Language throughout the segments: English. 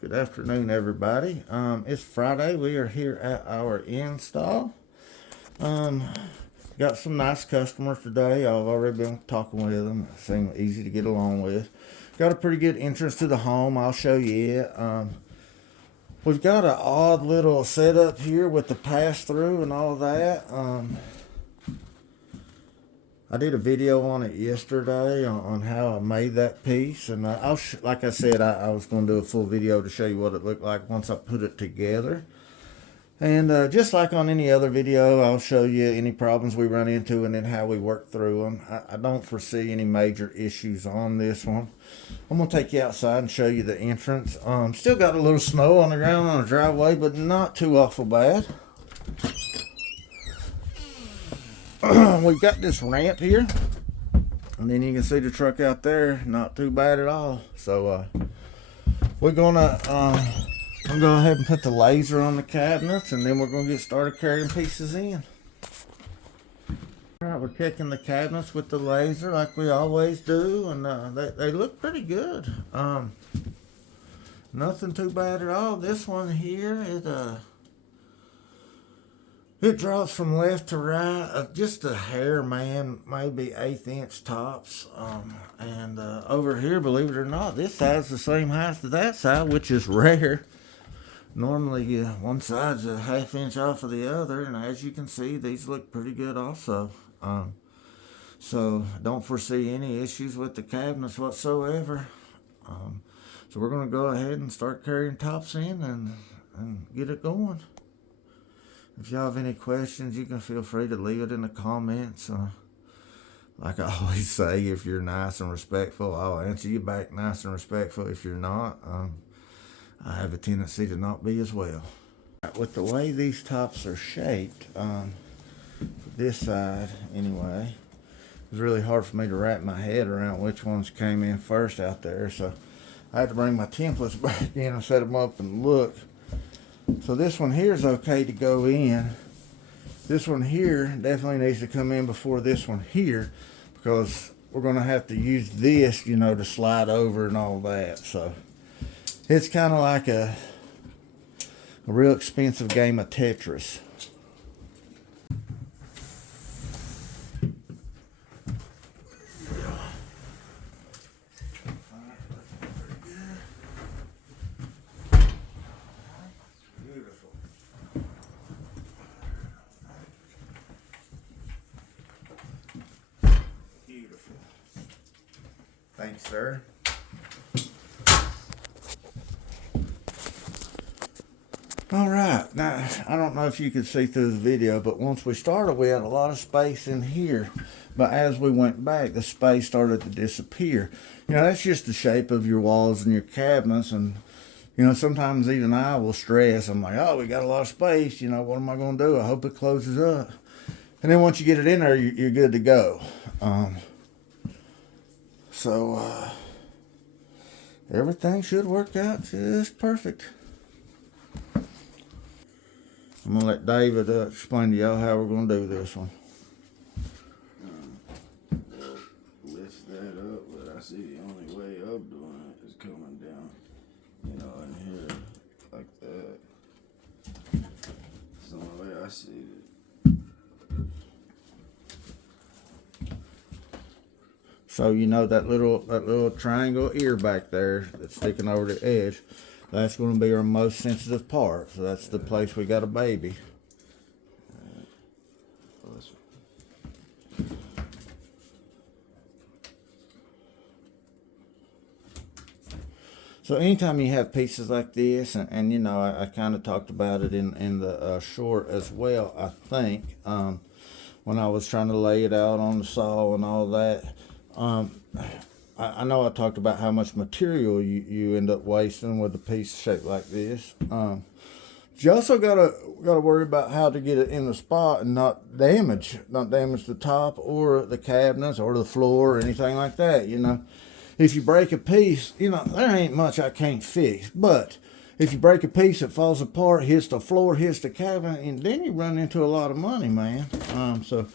Good afternoon, everybody. It's Friday. We are here at our install. Got some nice customers today. I've already been talking with them. They seem easy to get along with. Got a pretty good entrance to the home. I'll show you it. We've got an odd little setup here with the pass-through and all that. I did a video on it yesterday on how I made that piece, and like I said, I was going to do a full video to show you what it looked like once I put it together. And just like on any other video, I'll show you any problems we run into and then how we work through them. I don't foresee any major issues on this one. I'm going to take you outside and show you the entrance. Still got a little snow on the ground on the driveway, but not too awful bad. We've got this ramp here, and then you can see the truck out there. Not too bad at all. So we're gonna go ahead and put the laser on the cabinets, and then we're gonna get started carrying pieces in. All right, we're kicking the cabinets with the laser like we always do, and they look pretty good. Nothing too bad at all. This one here, it drops from left to right, just a hair, man, maybe 1/8 inch tops. And over here, believe it or not, this side's the same height as that side, which is rare. Normally, one side's a 1/2 inch off of the other, and as you can see, these look pretty good also. So don't foresee any issues with the cabinets whatsoever. So we're going to go ahead and start carrying tops in and get it going. If y'all have any questions, you can feel free to leave it in the comments. Like I always say, if you're nice and respectful, I'll answer you back nice and respectful. If you're not, I have a tendency to not be as well. With the way these tops are shaped, for this side anyway, it was really hard for me to wrap my head around which ones came in first out there. So I had to bring my templates back in and set them up and look. So this one here is okay to go in. This one here definitely needs to come in before this one here, because we're going to have to use this, you know, to slide over and all that. So it's kind of like a real expensive game of Tetris. Thanks, sir. All right, now I don't know if you could see through the video, but once we started, we had a lot of space in here. But as we went back, the space started to disappear. You know, that's just the shape of your walls and your cabinets. And, you know, sometimes even I will stress. I'm like, oh, we got a lot of space. You know, what am I going to do? I hope it closes up. And then once you get it in there, you're good to go. So everything should work out just perfect. I'm going to let David explain to y'all how we're going to do this one. We'll lift that up, but I see the only way of doing it is coming down, you know, in here like that. That's the only way I see it. So you know that little triangle ear back there that's sticking over the edge, that's going to be our most sensitive part. So that's the place we got a baby. So anytime you have pieces like this, and you know, I kind of talked about it in the short as well, I think, when I was trying to lay it out on the saw and all that. I know I talked about how much material you end up wasting with a piece shaped like this. You also gotta worry about how to get it in the spot and not damage the top or the cabinets or the floor or anything like that. You know, if you break a piece, you know, there ain't much I can't fix. But if you break a piece, it falls apart, hits the floor, hits the cabinet, and then you run into a lot of money, man. So.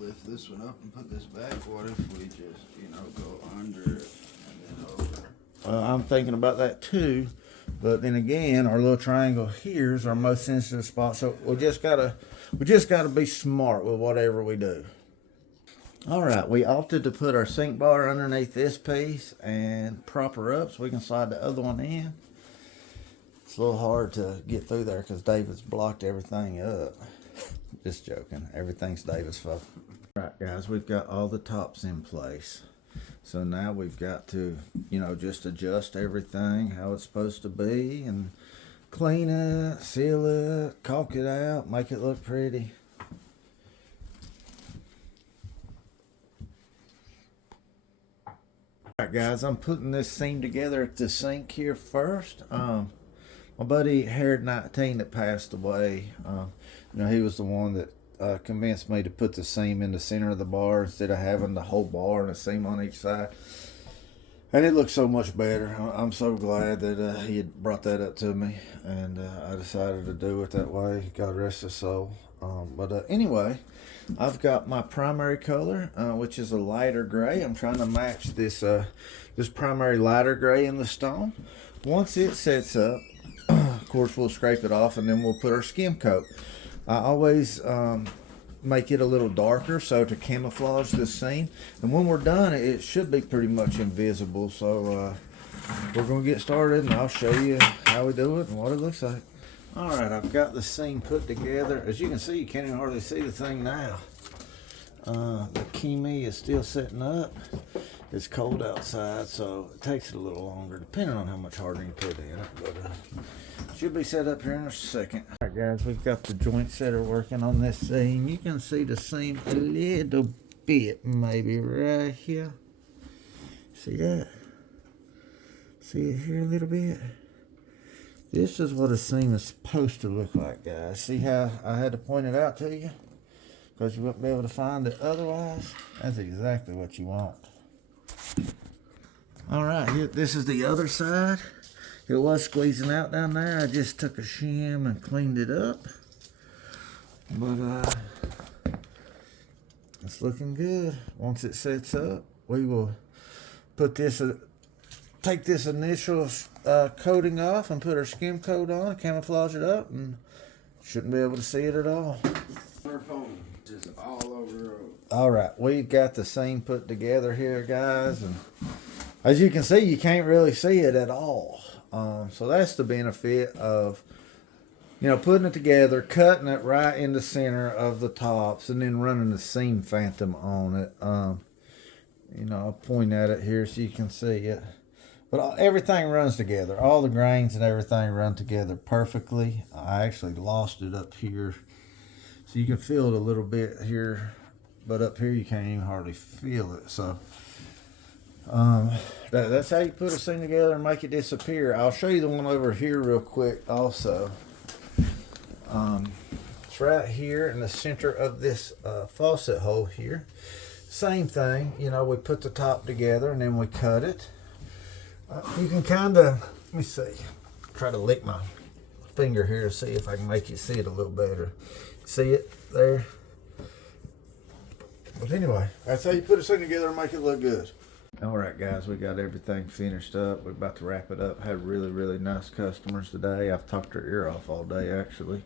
Lift this one up and put this back. What if we just, you know, go under it and then over? I'm thinking about that too. But then again, our little triangle here is our most sensitive spot. So we just gotta be smart with whatever we do. All right, we opted to put our sink bar underneath this piece and prop her up so we can slide the other one in. It's a little hard to get through there because David's blocked everything up. Just joking. Everything's David's fault. All right, guys, we've got all the tops in place. So now we've got to, just adjust everything how it's supposed to be and clean it, seal it, caulk it out, make it look pretty. Alright guys, I'm putting this seam together at the sink here first. My buddy Harold 19 that passed away, he was the one that convinced me to put the seam in the center of the bar instead of having the whole bar and a seam on each side. And it looks so much better. I'm so glad that he had brought that up to me, and I decided to do it that way. God rest his soul. Anyway, I've got my primary color, which is a lighter gray. I'm trying to match this primary lighter gray in the stone. Once it sets up, of course, we'll scrape it off, and then we'll put our skim coat. I always make it a little darker so to camouflage the seam, and when we're done it should be pretty much invisible. So we're gonna get started and I'll show you how we do it and what it looks like. All right, I've got the seam put together. As you can see, you can't even hardly see the thing now. The Kimi is still setting up. It's cold outside, so it takes it a little longer depending on how much hardening you put in it, but should be set up here in a second. All right guys, we've got the joint setter working on this seam. You can see the seam a little bit, maybe right here. See that? See it here a little bit? This is what a seam is supposed to look like, guys. See how I had to point it out to you? Because you wouldn't be able to find it otherwise. That's exactly what you want. All right, here, this is the other side. It was squeezing out down there. I just took a shim and cleaned it up. But it's looking good. Once it sets up, we will put this, take this initial coating off and put our skim coat on, camouflage it up, and shouldn't be able to see it at all. Just all over the road. All right, we've got the seam put together here, guys, and as you can see, you can't really see it at all. So that's the benefit of, putting it together, cutting it right in the center of the tops, and then running the seam phantom on it. I'll point at it here so you can see it. But everything runs together. All the grains and everything run together perfectly. I actually lost it up here, so you can feel it a little bit here, but up here you can't even hardly feel it. So that's how you put a seam together and make it disappear. I'll show you the one over here real quick also. It's right here in the center of this faucet hole here. Same thing, we put the top together and then we cut it. You can kind of, let me see, try to lick my finger here to see if I can make you see it a little better. See it there? But anyway, that's how you put a seam together and make it look good. All right, guys, we got everything finished up. We're about to wrap it up. Had really, really nice customers today. I've talked their ear off all day, actually.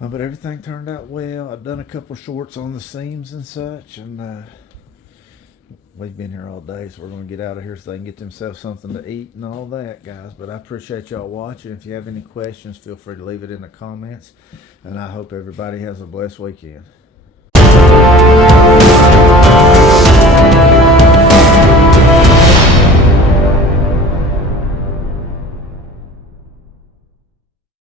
But everything turned out well. I've done a couple shorts on the seams and such, and we've been here all day, so we're going to get out of here so they can get themselves something to eat and all that, guys. But I appreciate y'all watching. If you have any questions, feel free to leave it in the comments, and I hope everybody has a blessed weekend.